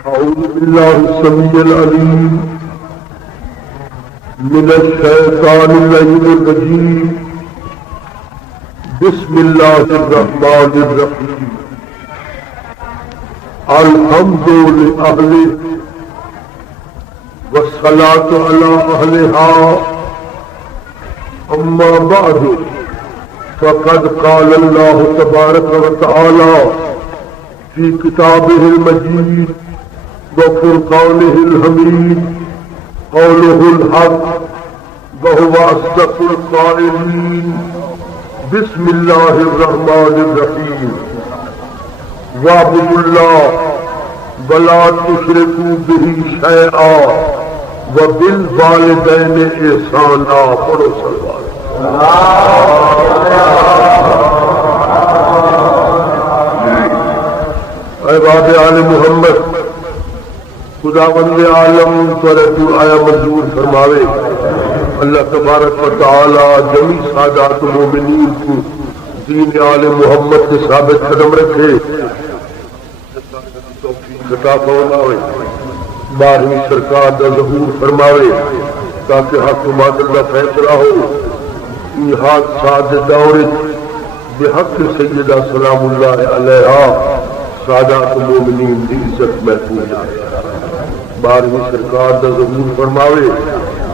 أعوذ بالله السميع العليم من الشيطان اللعين الرجيم بسم الله الرحمن الرحيم الحمد لأهله والصلاة على أهلها أما بعد فقد قال الله تبارك وتعالى في كتابه المجيد وفرقانه الحميد قوله الحق وهو أصدق القائلين بسم الله الرحمن الرحيم واعبدوا الله ولا تشركوا به شيئا وبالوالدين إحسانا پڑھو صلوات احباب آل محمد خداوند عالم تو آیا منظور فرماوے اللہ تبارک و تعالی جمی سادات مومنین کو دین آل محمد کے ثابت قدم رکھے خطاب ہونا ہوئے بارہویں سرکار دا ظہور فرماوے تاکہ حق و باطل کا فیصلہ ہو یہ حادثات دور بحق سیدہ سلام اللہ علیہا سادات مومنین دی عزت محفوظ ہے بارہویں سرکار دا ظہور فرماوے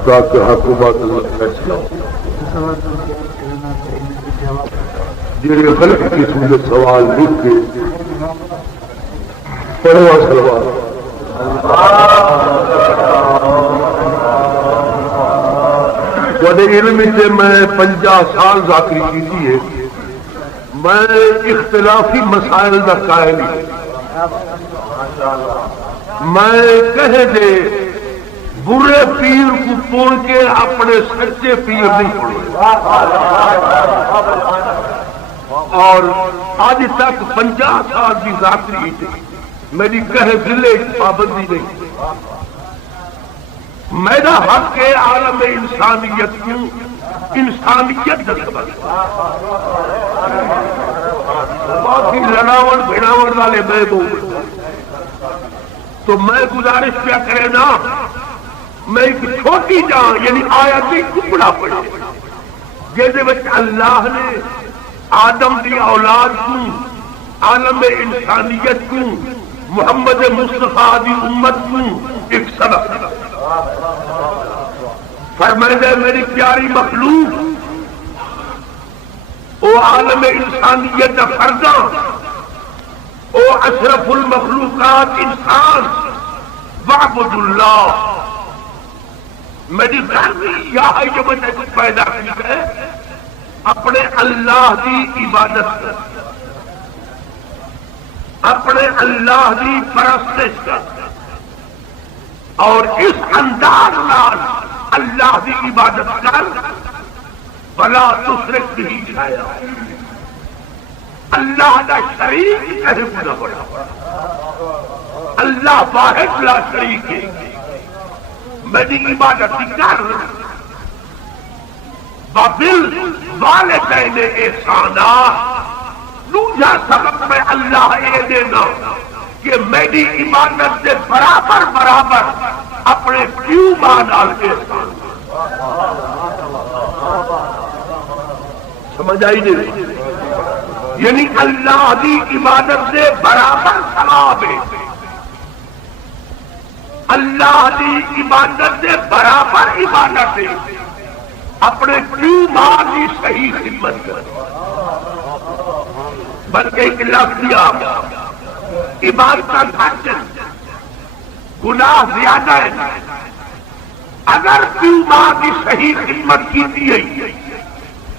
تاکہ حق و باطل کا فیصلہ ہو جیڑے خلق کی سمجھے سوال لکھ کے پڑھوا سلوات علم سے میں 50 سال ذاکری کی ہے میں اختلافی مسائل کا قائل ہوں میں کہے دے برے پیر کو پوڑ کے اپنے سچے پیر نہیں پڑھے اور آج تک 50 سال کی ذاکری تھی میری کہے دلے پابندی نہیں میرا حق ہے عالم انسانیت کیوں انسانیت باقی لڑاوڑ بھیڑاوڑ والے میں بول تو میں گزارش کیا کرے نا میں ایک چھوٹی جان یعنی آیت ہی ٹکڑا پڑے جیسے بچ اللہ نے آدم کی اولاد کو عالم انسانیت کو محمد مصطفیٰ دی امت کو ایک سبق فرمائے میری پیاری مخلوق او عالم انسانیت کا فردہ او اشرف المخلوقات انسان واعبد اللہ میری پیاری یا ہے جو میں نے پیدا کی ہے اپنے اللہ کی عبادت کر اپنے اللہ کی پرستش کر اور اس انداز اللہ کی عبادت کر بلا تشرک بھی کھایا اللہ کا شریک کہیں نہ بڑا اللہ واحد لا شریک ہے میری عبادت کر بالوالدین احسانا دوسرا سبق میں اللہ یہ دینا کہ میری عبادت سے برابر برابر اپنے کیوں مال کے سمجھ آئی نہیں یعنی اللہ کی عبادت سے برابر ثواب ہے اللہ کی عبادت سے برابر عبادت ہے اپنے کیوں مال کی صحیح خدمت کر بلکہ ایک لفظ دیا عبادت کا خرچ گناہ زیادہ ہے اگر کیوں ماں کی صحیح خدمت کی ہے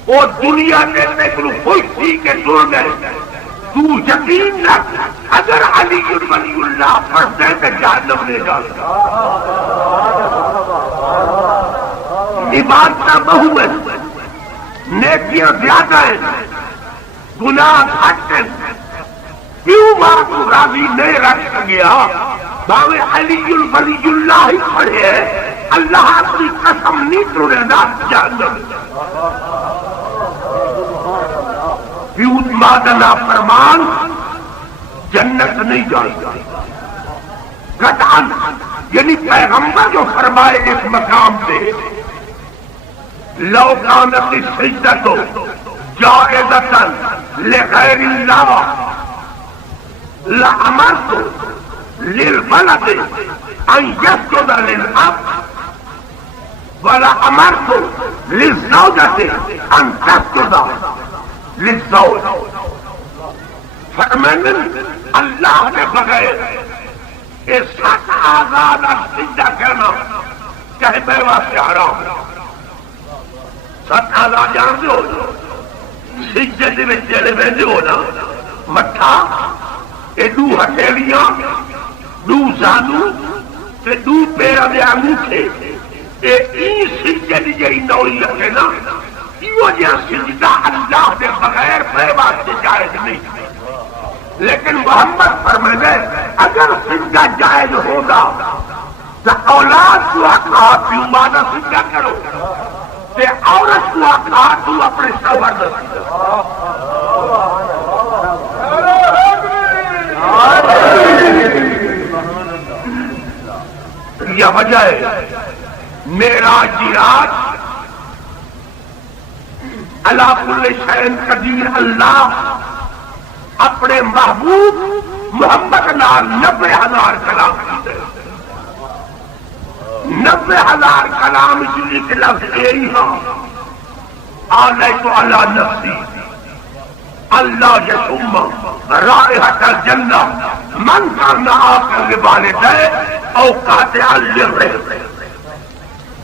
وہ دنیا کے خوش تھی کہ ٹر گئے تو یقین رکھ اگر علی ولی اللہ پڑھتے تو جہنم لے جاتا عبادت کا بہو ہے نیکیاں زیادہ ہیں گناہ گھٹ ہیں کیوں ماں کو راضی نہیں رکھ گیا باوے علی ولی اللہ ہی کھڑے ہیں اللہ اپنی قسم نہیں توڑے گا جہنم مادنا فرمان جنت نہیں جائے گا قطعاً یعنی پیغمبر جو فرمائے اس مقام سے لو کانت السجدۃ جائزۃ لغیر اللہ لامرت للولد ان یسجد للاب ولامرت للزوجۃ ان تسجد للزوج. فرمانے اللہ نے بغیر یہ سات آزاد سجدہ کرنا چاہے میرے واسطے حرام. سات آزاد جانتے ہو سجدے دے وچ جڑے بیٹھے ہو نا مٹھا اے دو ہتھیلیاں دو زانو تے دو پیراں دے انگوٹھے اے سجدے دی جڑی نوعی ہے نا یہ جہاں سجدہ اللہ دے بغیر میرے واسطے جائز نہیں. لیکن محمد فرماتے اگر سجدہ جائز ہوگا تو اولاد کو آقا پیو مانا سجدہ کرو تے عورت کو آقا تو اپنے شوہر دا سجدہ. یہ وجہ ہے معراج کی رات اللہ کل شیء قدیر اللہ اپنے محبوب محمد نال 90,000 کلام کیتے. 90,000 کلام جلی کے لفظ یہی ہاں آلیت علی نفسی اللہ یشم رائحۃ الجنہ من کان آخر لوالدیہ او قاطع للرحم.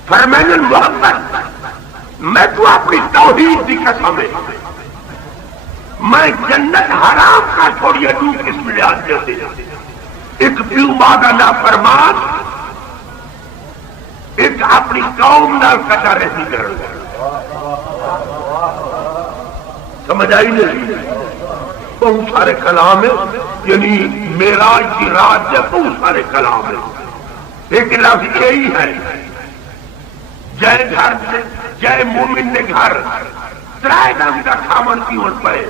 فرمانے محمد میں تو اپنی توحید کی قسم ہے میں جنت حرام کا چھوڑیے دو قسم لحاظ جیسے ایک پیو ماں کا نافرمان ایک اپنی قوم نال کٹا رہی کرنا. سمجھ آئی نہیں؟ بہت سارے کلام ہیں یعنی معراج کی رات سے بہت سارے کلام ہیں. ایک لفظ یہی ہے جے گھر جے مومن نے گھر ترائے دم کا کھامن پیون پڑے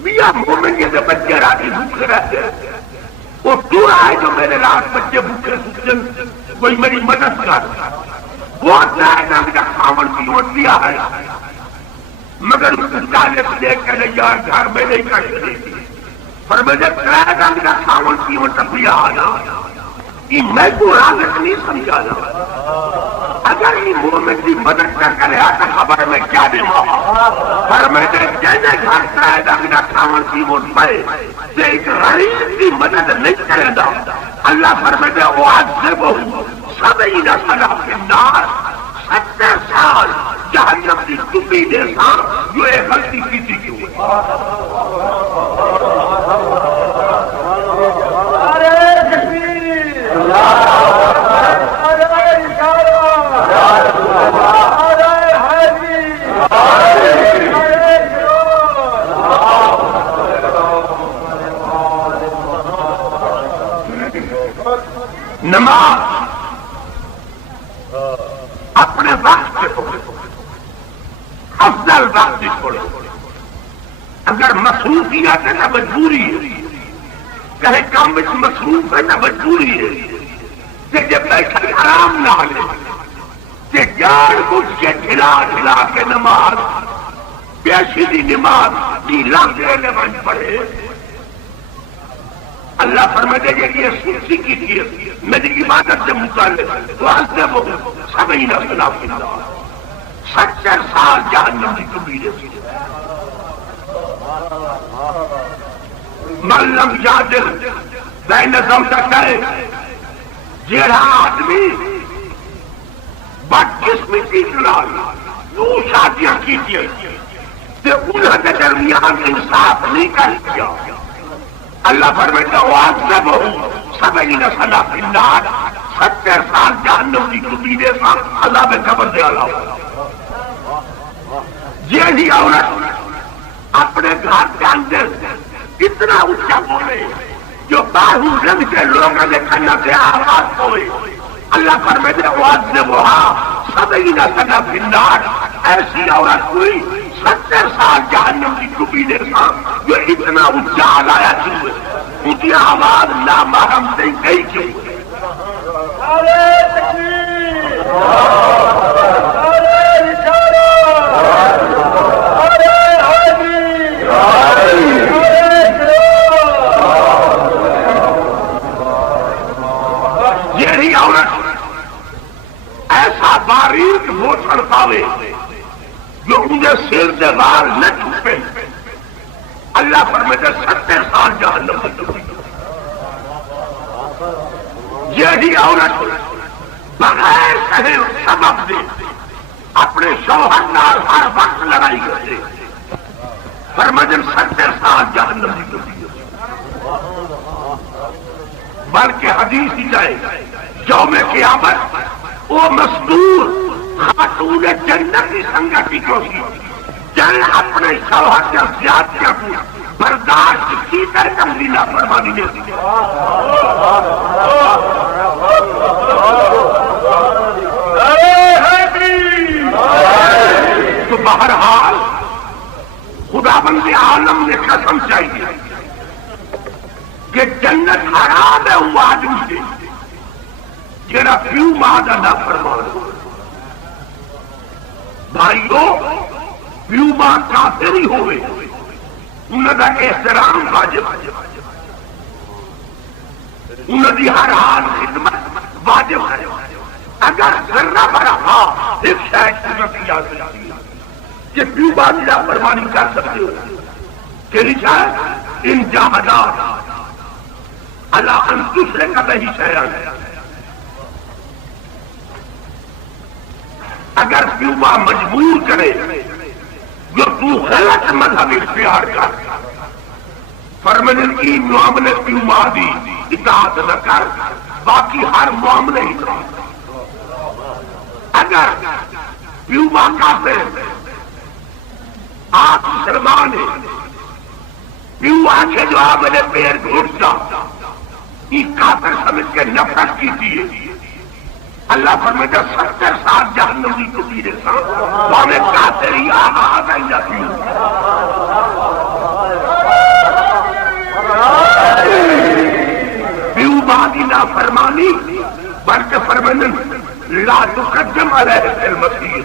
میاں مومن کے بچے راتی بھوکے رہتے وہ تو آئے جو میرے رات بچے بھوکے سکتے کوئی میری مدد کر. وہ ترائے دم کا کھامن پیون پیا ہے مگر تعلق دیکھ کر یار گھر میں نہیں کرتے پر مجھے ترائے دم کا کھامن پیون پیا آنا یہ میں کو راغت نہیں سمجھانا. اگر یہ مومن کی مدد نہ کرے تو خبر میں کیا دے پر میں جیسے گھر ترائے دم کا کھاون پیون پائے تو ایک رئیس کی مدد نہیں کرے گا اللہ فرماتے وہ عذبہ سبعین سنہ فی النار 70 سال جہنم کی ٹوپی دے سا جو ایک غلطی کی تھی کیوں. نماز اپنے وقت سے پڑھو افضل وقت سے پڑھو. اگر مصروفیات ہے نہ مجبوری ہے کہیں کام میں مصروف ہے نہ مجبوری ہے کہ جب بیٹھا آرام نہ لے کہ جان بوجھ کے کھلا کھلا کے نماز پیشی دی نماز کی لاکھ لینے بن پڑے. اللہ فرماتے ہیں کہ یہ سرسی کی چیز میری عبادت سے متعلق واضح وہ سبھی نہ سنا پڑا 70 سال جہنم کی کبیرے سے من لم یعدل بین زوجتین جیڑا آدمی بد قسمی کی نال دو شادیاں کی تھی تے انہاں کے درمیان انصاف نہیں کر دیا اللہ فرماتا ہے واضح سبعین سنہ فی النار 70 سال جہنم کی کبیرے سے عذاب قبر دے اللہ. یہ عورت اپنے گھر کے اندر اتنا اونچا بولے جو باہو رنگ کے لوگوں نے کھانا سے آواز ہوئے اللہ فرماتے ہیں واضح سبعین سنہ فی النار ایسی عورت ہوئی 70 سال جہنم کی ڈبی نے تھا جو اتنا اونچا لایا چوئے ان کی آواز نامحرم سے گئی کیوں؟ یہی عورت ایسا باریک بوچھڑ پاوے جو مجھے سر سے بال نہ چھپے، اللہ فرماتے 70 سال جہنم میں ڈوبی۔ یہی عورت بغیر کہیں سبب دے اپنے شوہر نال ہر وقت لڑائی کرتے، فرماتے 70 سال جہنم میں ڈوبی۔ بلکہ حدیث ہی جائے یوم قیامت وہ مزدور خاتون جنت کی سنگت کی کوشش جن اپنے شوہر کے زیادتیاں کو برداشت کی کر کمزی نافرمانی نے تو بہرحال خدا بند عالم نے قسم چاہیے کہ جنت حرام ہے وہ آدمی سے جڑا پیو ماں کا نافرمان ہو۔ بھائیو پیو ماں کافر ہی ہوئے انہوں کا احترام واجب، انہوں کی ہر حال خدمت واجب ہے۔ اگر ذرہ برا ہاں ایک شاید قدرت کی یاد رکھتی ہے کہ پیو ماں کی نافرمانی کر سکتے ہو کہ شاید ان جہادات اللہ ان دوسرے کا نہیں شہران ہے۔ اگر پیوبا مجبور کرے جو تو غلط مذہب اختیار کر فرمانن کی معاملے پیوبا دی اطاعت نہ کر، باقی ہر معاملے ہی کر۔ اگر پیوبا کافر آپ مسلمان ہیں، پیوبا کے جو آپ میرے پیر گھٹ جا یہ کافر سمجھ کے نفرت کیجیے، اللہ فرماتا 70 سال جہنم کی ڈبی نے تھا ہمیں کافر ہی آواز آئی جاتی ہے۔ پیو بادی نافرمانی بلکہ فرمانن لا تقدم علیہ المسیح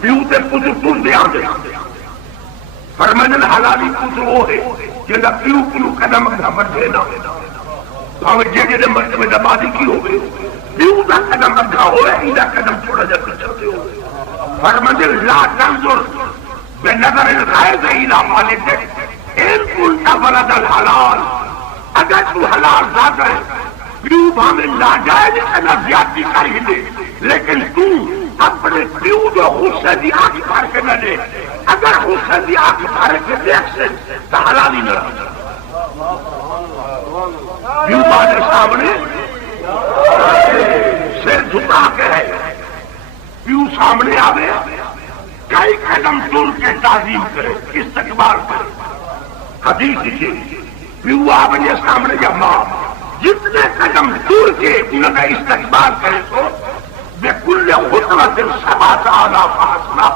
پیو تے پوچھو دیا دے فرمانن حلالی پوچھو وہ ہے جنہا پیو کنو قدم گھمر دینا ہمیں جیڑے مرتبہ دبادی کی ہو گئے پیو دا قدم اگھا ہوئے ایدہ قدم چھوڑا جا کر چلتے ہوئے فرمانن لا تنظر بے نظر الغیظ الى والدک ان قلت ولد الحلال اگر تو حلال ذات ہے پیو بھامن ناجائز انا زیادتی کر ہی دے لیکن تو اپنے پیو جو غصہ دی آنکھ پار کے نہ دے اگر غصہ دی آنکھ پار کے دیکھ سے تو حلالی نہ رہا پیو بھامن سامنے سے جھکا کے ہے پیو سامنے آوے کئی قدم دور کے تعظیم کرے استقبال کرے حدیث کی پیو آوے سامنے یا ماں جتنے قدم دور کے انہوں نے استقبال کرے تو بکل خطوت سبا تعالی فاصلہ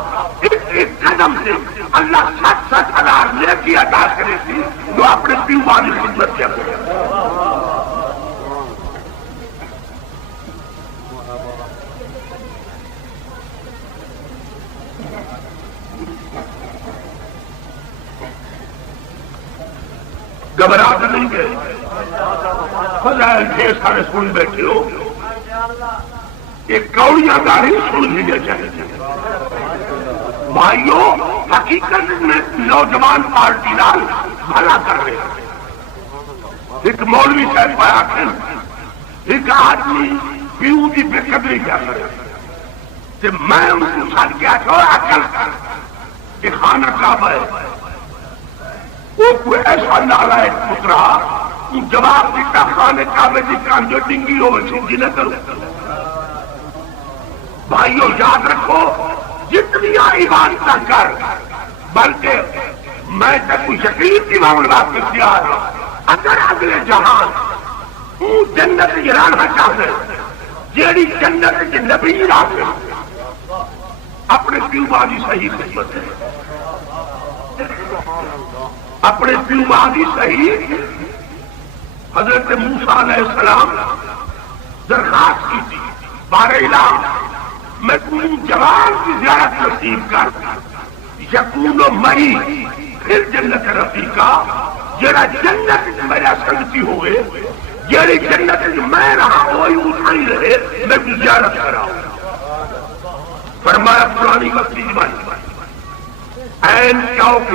ایک قدم سے اللہ 7,000 نیکی عطا کرے تھی جو اپنے پیو والی خدمت کیا کرے۔ گھبراہٹ نہیں گئے فضائل ڈھیر سارے سن بیٹھے ہو ایک کوڑیاں گاڑی سن لینے چاہیے بھائیوں حقیقت میں نوجوان پارٹی نال بھلا کر رہے ہیں ایک مولوی صاحب پایا کہ ایک آدمی پیو کی بے قدری کیا کرے کہ میں ان کو ساتھ کیا کہ عقل کر کہ خانہ کعبہ ہے وہ کوئی ایسا نالائق پترا جواب دیتا خانے کعبے دی کان جو ڈنگی ہو سمجھی نہ کرو۔ بھائیو یاد رکھو جتنی عبادت کر بلکہ میں تک کوئی یقین کی معاملہ کر دیا اگر اگلے جہان وہ جنت جرانا چاہتے جیڑی جنت کے نبی راتے اپنے پیو کی صحیح خدمت ہے، اپنے پیو کی صحیح حضرت موسیٰ علیہ السلام درخواست کی تھی، بار الہ میں تم جوان کی زیارت نصیب کر یقون و مئی پھر جنت رفیقہ، جڑا جنت میرا سنگتی ہوئے، جڑی جنت میں رہا وہی اٹھائی رہے، میں بھی زیارت کراؤں۔ فرمایا پرانی وقتی زمانے این چوک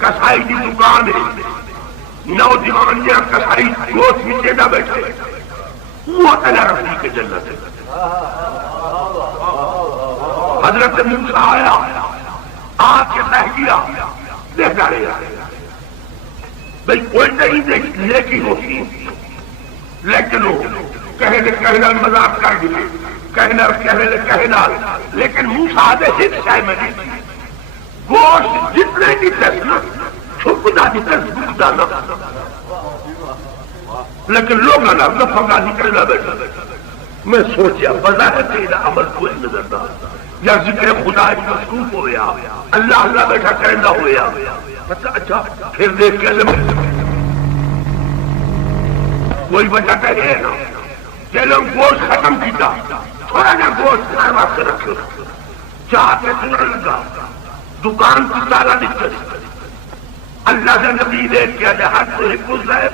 کسائی کی دکان ہے، نوجوان یا کسائی گوشت میں نہ بیٹھے، وہ اللہ رفیق جنت ہے۔ حضرت موسیٰ آیا، آ کے بہ گیا، دیکھا رہے بھائی کوئی نہیں نیکی ہوتی، لیکن وہ کہنا مذاق کر دیے، کہنا لیکن موسیٰ دے حصہ میں نہیں، گوشت جتنے کی تسنا چھپدا کی تسنا نہ، لیکن لوگوں نے دفعہ نہیں کرنا بیٹھا۔ میں سوچیا بظاہر تیرا عمل کوئی نظر نہ یا ذکر خدا مصروف ہویا، اللہ اللہ بیٹھا کرنا ہویا، اچھا پھر دیکھ کے کوئی وجہ کہے نا چلو گوشت ختم کیتا، تھوڑا جا گوشت گھر واسطے رکھو، چاہ کے سننے لگا، دکان کی تالا نکل، اللہ سے نبی دیکھ کے ہاتھ سے گزرے،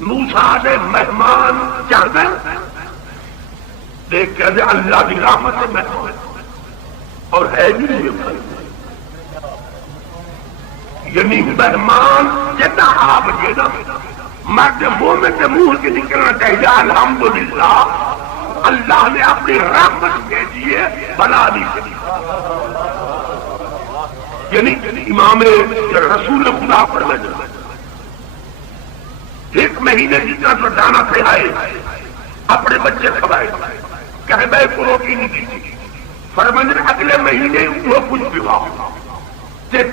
موسیٰ نے مہمان چاہتے دیکھ کے اللہ کی رحمت سے مہمان اور ہے بھی نہیں، یعنی مہمان جتنا آپ جینا مرد مومن کے منہ کے نکلنا چاہیے الحمدللہ اللہ نے اپنی رحمت بھیجی ہے، بلا نہیں چلی۔ یعنی امام رسول خدا پر ایک مہینے جتنا تو دانا کھلائے، اپنے بچے کھوائے، کہے میں کو روٹی نہیں دی، فرمایا اگلے مہینے وہ کچھ بھی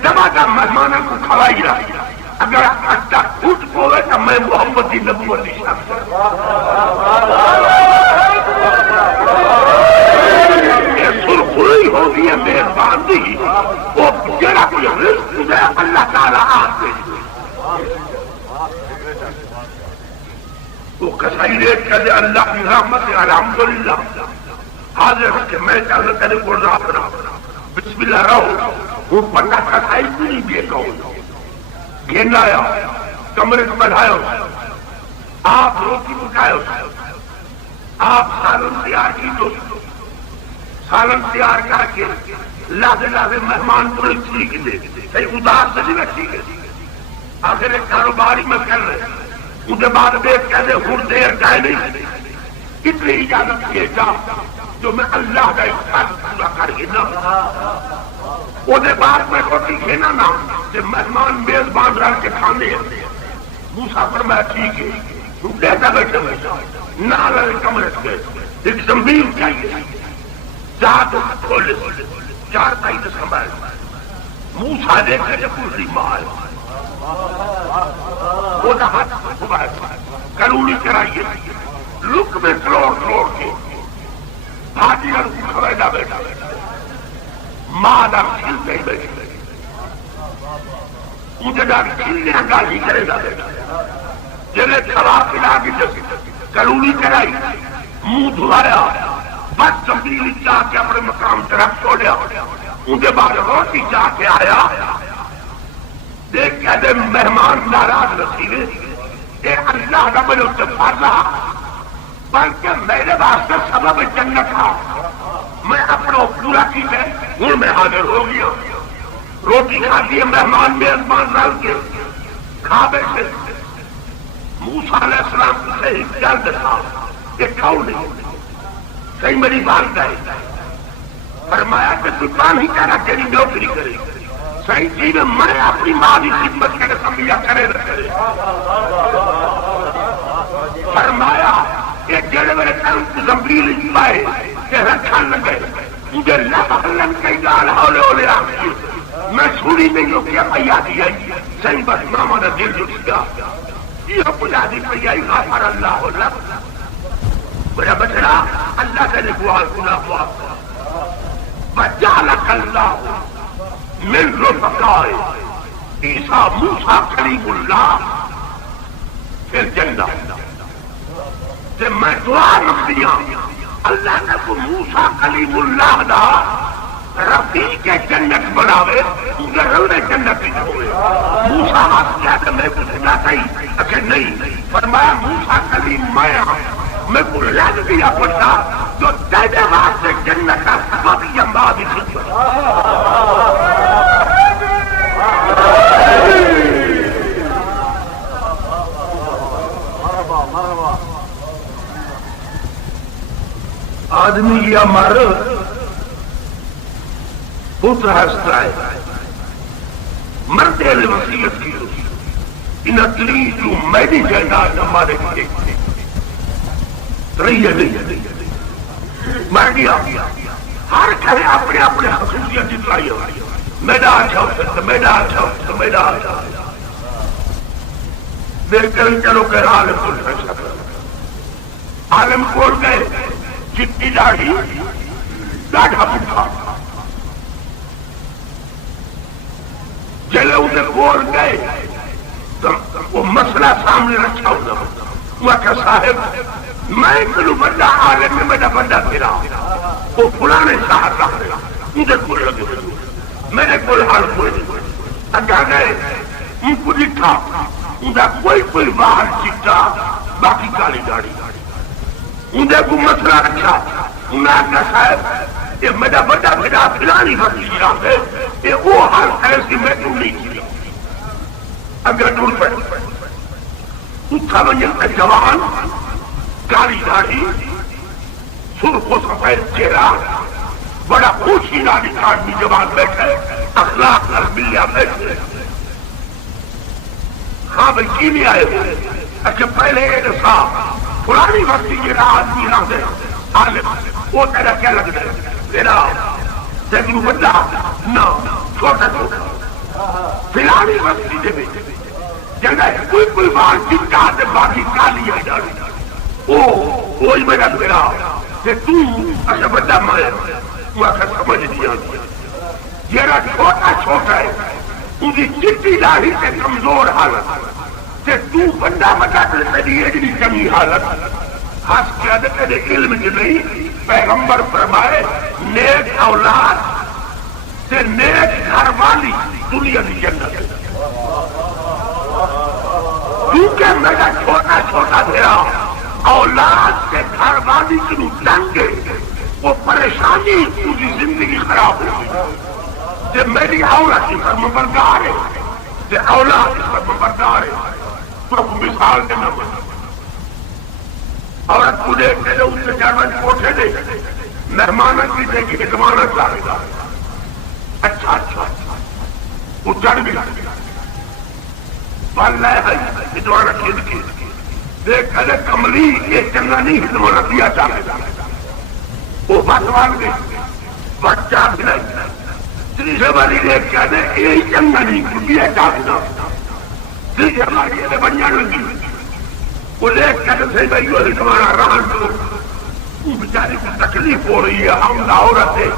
دبا کا مہمانوں کو کھوائی رہا، اگر اچھا ٹوٹ پوے تو میں محمد کی نبوت سرخوئی ہوگی ہے مہربان دی، وہ جڑا کوئی رزق دے اللہ تعالیٰ آپ دے، وہ کسائی ریٹ کر دے اللہ کی رحمت ہے الحمدللہ حاضر ہے کہ میں چاہتا تیرے کو راہ رہا بسم اللہ رہو، وہ پٹا کسائی کو نہیں دے گا، گھینا آیا کمرے کو بڑھایا، آپ روٹی پکائے، آپ سالن تیار کی، تو سالن تیار کر کے لازے مہمان کو ٹھیک دے، صحیح اداس سے نہیں رکھی گئی، آخر ایک کاروباری میں کر رہے، اس کے بعد دیکھ کہتے ہوں دیر جائے نہیں، اتنی اجازت کیے جا جو میں اللہ کا ایک فرض پورا کر گنا، وہ بعد میں روٹی کھینا نا کہ مہمان میزبان رہ کے کھانے، موسیٰ فرمایا ٹھیک ہے، تم کہتا بیٹھے نہ لگے کمرے سے ایک زمین چاہیے، جا تو کھولے چار پائی سے سنبھال، موسیٰ دیکھے جب پوری مال وہ ہاتھ کلوڑی کرائیے، لک میں کروڑ کے بھاجی اور کھویدا بیٹھا، ماں دا کھل نہیں بیٹھے، مجھے دا کھلنے گالی کرے گا بیٹھا، جلے کھوا پلا کی کلوڑی کرائی، منہ دھلایا، بس تبدیلی چاہ کے اپنے مقام طرف چھوڑیا، ان کے بعد روٹی چاہ کے آیا، دیکھ کہتے مہمان ناراض رسیلے کہ اللہ کا مجھے اتفاق رہا، بلکہ میرے واسطے سبب جنت تھا، میں اپنا پورا کی ہے، ہوں میں حاضر ہو گیا، روٹی کھا دیے مہمان میزبان رل کے کھا بیٹھے، موسیٰ علیہ السلام کو صحیح جلد تھا کہ کھاؤ نہیں، صحیح میری بات ہے، فرمایا کہ دکان ہی کرا تیری نوکری کرے، صحیح چیز میں اپنی ماں کی خدمت کرے سمجھا کرے نہ کرے، فرمایا کہ جڑے میرے کام کی زمبیل پائے کہ رکھا لگے مجھے لن کئی گال ہولے ہولے آگئی، میں سوڑی نہیں ہو کیا پیا دیا، صحیح بس ماما نے دل جس گیا، یہ پجا دی پیا غافر اللہ ہو لگ، میرا بچڑا اللہ سے نکوال گناہ ہوا، وجعلك اللہ من رفقائے عیسیٰ موسیٰ کلیم اللہ پھر جنہ تے میں دعا رکھدیاں اللہ نے کو موسیٰ کلیم اللہ دا رفیق جنت بناوے روے جنت ہی ہوئے موسیٰ ہاتھ کیا کہ میں کچھ نہ کہی کہ نہیں فرمایا موسیٰ کلیم میں کو لگ دیا پڑتا جو تیرے واسطے جنت کا سبب یمبا بھی خدمت آدمی یا مر پتر ہستا ہے مرتے وصیت کی ان اطلی جو میری جائیداد ہمارے لیے مر گیا ہر کھڑے اپنے اپنے خصوصیت جتلائی ہوئی میرا اچھا ہوتا میرا اچھا ہوتا میرا اچھا ہوتا دیکھ کر چلو کہ عالم کو فیصلہ کر عالم کھول گئے جتنی داڑھی ڈاڑھا پٹھا جلے اسے کھول گئے تو وہ مسئلہ سامنے رکھا ہوتا وہ کہ صاحب میں کلو بڑا عالم میں میرا بڑا پھرا وہ فلانے صاحب رہا مجھے کھول لگے میرے کو حال کھول اگا گئے ان کو لکھا ان کا کوئی باہر چٹا باقی کالی داڑھی انہیں کو مسئلہ رکھا انہیں کہا صاحب یہ میرا بڑا بڑا فلانی حقیقی رہا ہے یہ وہ حال ایسی میں تو نہیں کیا اگر دور پر اتھا بنیا جوان کالی داڑھی سرخ و سفید چہرہ بڑا خوشی نالی آدمی جوان بیٹھے اخلاق نرمیا بیٹھے ہاں بھائی کی نہیں آئے ہوئے اچھا پہلے ایک صاحب پرانی وقتی جیڑا آدمی نہ دے عالم وہ تیرا کیا لگ دے تیرا تیرا بڑا نہ چھوٹا چھوٹا فلانی وقتی دے بھی جگہ کوئی بار چکا دے باقی کالی ہے جاڑی وہی میرا تیرا کہ تو اچھا بڑا مایا تو آخر سمجھ دیا جیڑا چھوٹا چھوٹا ہے ان کی چٹی داڑھی سے کمزور حالت کہ تو بندہ بتا کر تیری ایجنی کمی حالت خاص کیا دے تیرے علم کی نہیں پیغمبر فرمائے نیک اولاد سے نیک گھر والی دنیا کی جنت کیونکہ میرا چھوٹا چھوٹا تیرا اولاد سے گھر والی کی تنگ وہ پریشانی پوری زندگی خراب ہوگی کہ میری عورت کی فرمانبردار ہے کہ اولاد کی فرمانبردار ہے تو مثال دینا پڑتا عورت کو دیکھ کے اس سے جانور کوٹھے دے مہمانت بھی دے گی ضمانت لائے گا اچھا اچھا وہ چڑھ گیا پالنا ہے ادوانا کھیل کی دیکھ کھلے کملی ایک چنگا نہیں ادوانا دیا چاہے گا وہ بات مان گئی بچہ بھی نہیں تیسرے والی دیکھ کیا دے یہی چنگا نہیں دیا چاہے گا تیسرے ہماری یہ بن جانے لگی وہ دیکھ کہتے سے بھائی وہ تمہارا ران تو بیچاری کو تکلیف ہو رہی ہے عمدہ عورت ہے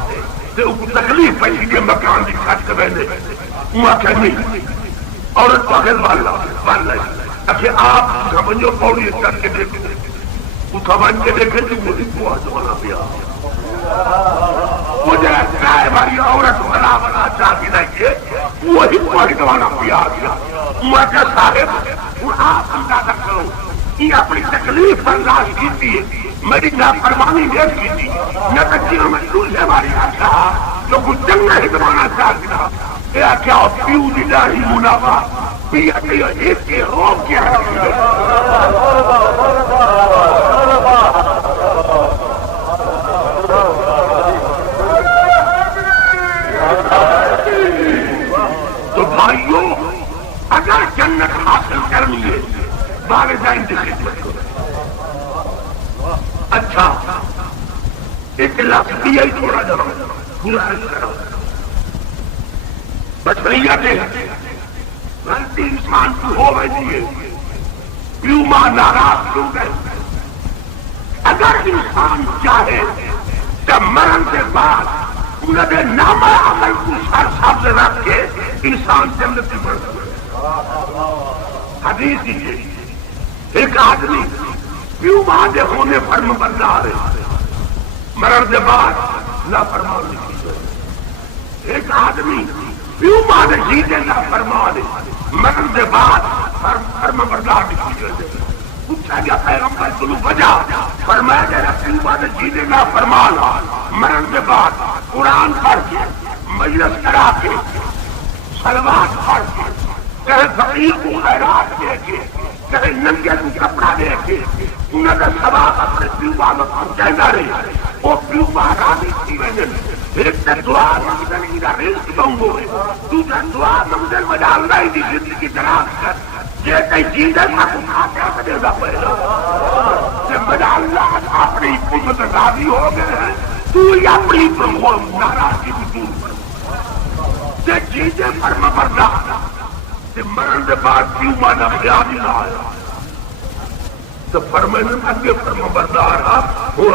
تو اس کو تکلیف پیسی کے مکان کی چھت کے بہنے وہ آخر نہیں عورت کو آخر بال لائے اچھے آپ سمجھو پوڑی کر کے دیکھو وہ سمجھ کے دیکھے تو مجھے کو آجوانا پیا مجھے کائے بھائی عورت بنا بنا چاہتی نہیں ہے وہی کو آجوانا پیا گیا میں کہا صاحب وہ آپ اندازہ کرو یہ اپنی تکلیف برداشت کی تھی میری نافرمانی دیکھ کی تھی نہ کچھ میں دوسرے باری آتا جو کچھ چنگا ہی بنانا چاہتا یہ کیا پیو دی داڑھی منافع پیا کہ ایک کے روک کیا ہے تو بھائیوں اگر جنت حاصل کرنی ہے والدین کی خدمت کرو اچھا ایک لفظ دیا ہی تھوڑا جب پورا کرو بچپنیا دے غلطی انسان کی ہو گئی ہے کیوں ماں ناراض کیوں گئے اگر انسان چاہے کہ مرن کے بعد انہوں نے نام عمل کو سر سبز رکھ کے انسان جنتی بن حدیث ہی ایک آدمی پیو ماں دے ہونے فرم بردار مرن دے بعد لا فرمان لکھی ایک آدمی پیو ماں دے جیتے لا فرمان مرن دے بعد فرم بردار لکھی پوچھا گیا پیغمبر کلو وجہ فرمایا گیا پیو ماں دے جیتے لا فرمان مرن دے بعد قرآن پڑھ کے مجلس کرا کے صلوات پڑھ کے کہیں فقیر کو خیرات دے کے کہیں ننگے کو کپڑا دے کے انہوں نے ثواب اپنے پیوبا میں پہنچائنا رہے وہ پیوبا راضی تھی ویجن ایک تے دعا نمدن کی دا رزق دونگو ہے دوسرا دعا نمدن وجہ اللہ دی زندگی دراز کر یہ کئی چیزیں نہ کو کھاتے ہیں دے دا پہلا جب وجہ اللہ اپنی حکومت راضی ہو گئے ہیں تو ہی اپنی ناراضی کو دور کر یہ چیزیں فرما بردار کہ مرن دے بعد کیوں مانا خیال ہی نہ آیا تو فرمائنے اگے فرما بردار آپ ہو